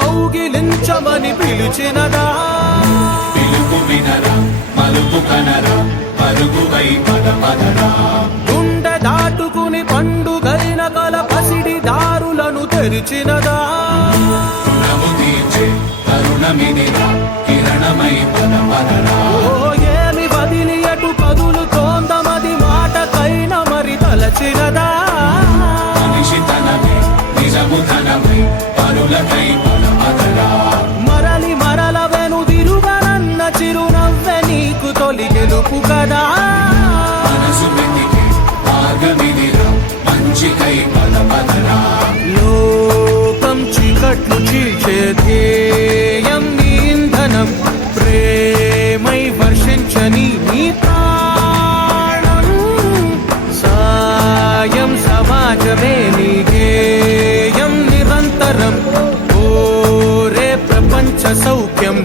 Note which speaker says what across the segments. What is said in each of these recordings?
Speaker 1: కౌగిలించమని పిలిచినదా? పిలుపు వినరా మలుపు కనరా పరుగు పద పదరా.
Speaker 2: గుండ దాటుకుని పండుగైన కల పసిడి దారులను తెరిచినదా?
Speaker 1: తరుణమిదిరా కిరణమై పద పదరా.
Speaker 2: నీకు తొలి గెలుపు కదా. లోకం చీకట్లు చీల్చే ధ్యేయం నీ ఇంధనం ప్రేమై వర్షించని నీ ప్రాణం. సాయం సమాజమే నీ గేయం నిరంతరం ఓరే ప్రపంచ సౌఖ్యం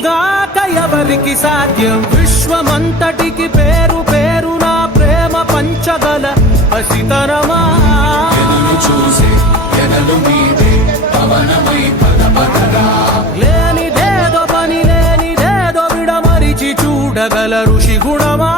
Speaker 2: నీకుగాక ఎవరికి సాధ్యం? విశ్వమంతటికి పేరు పేరు నా ప్రేమ పంచగల పసితరమా
Speaker 1: ఎదురు చూసే ఎదలు మీదే పవనమై పద పదరా
Speaker 2: లేనిదేదో పని లేనిదేదో విడమరిచి చూడగల ఋషి గుణమా?